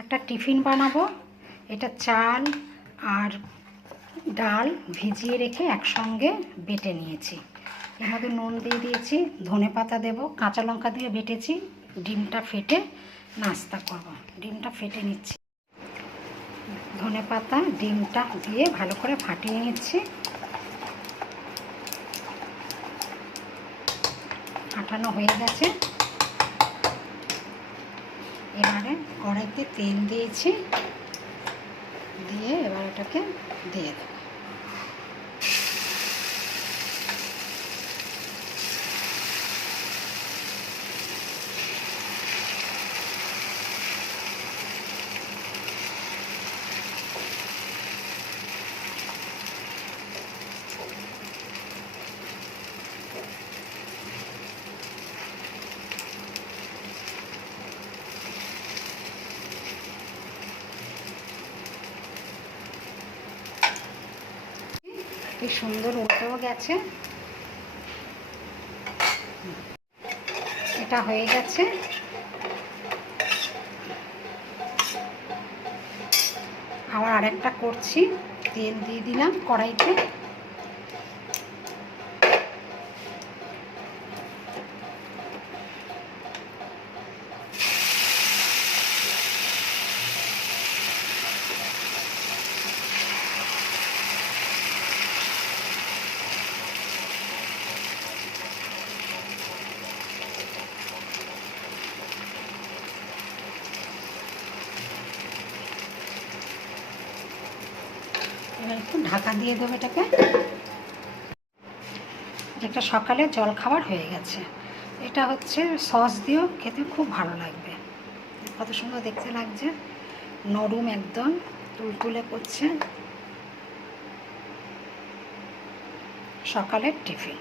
একটা টিফিন বানাবো। এটা চাল আর ডাল ভিজিয়ে রেখে একসঙ্গে বেটে নিয়েছি। এর মধ্যে নুন দিয়ে দিয়েছি, ধনেপাতা দেবো, কাঁচা লঙ্কা দিয়ে বেটেছি। ডিমটা ফেটে নাস্তা করব। ডিমটা ফেটে নিচ্ছি, ধনেপাতা ডিমটা দিয়ে ভালো করে ফাটিয়ে নিচ্ছি। ফাটানো হয়ে গেছে। এবারে কড়াইতে তেল দিয়েছি, দিয়ে এবার এটাকে দিয়ে দেবো। কি সুন্দর উল্টেও গেছে। এটা হয়ে গেছে। আবার আরেকটা করছি। তেল দিয়ে দিলাম কড়াইতে। এবার একটু ঢাকা দিয়ে দেবো এটাকে। একটা সকালে জল খাবার হয়ে গেছে। এটা হচ্ছে সস দিয়েও খেতে খুব ভালো লাগবে। কত সুন্দর দেখতে লাগছে, নরম একদম তুলতুলে করছে। সকালের টিফিন।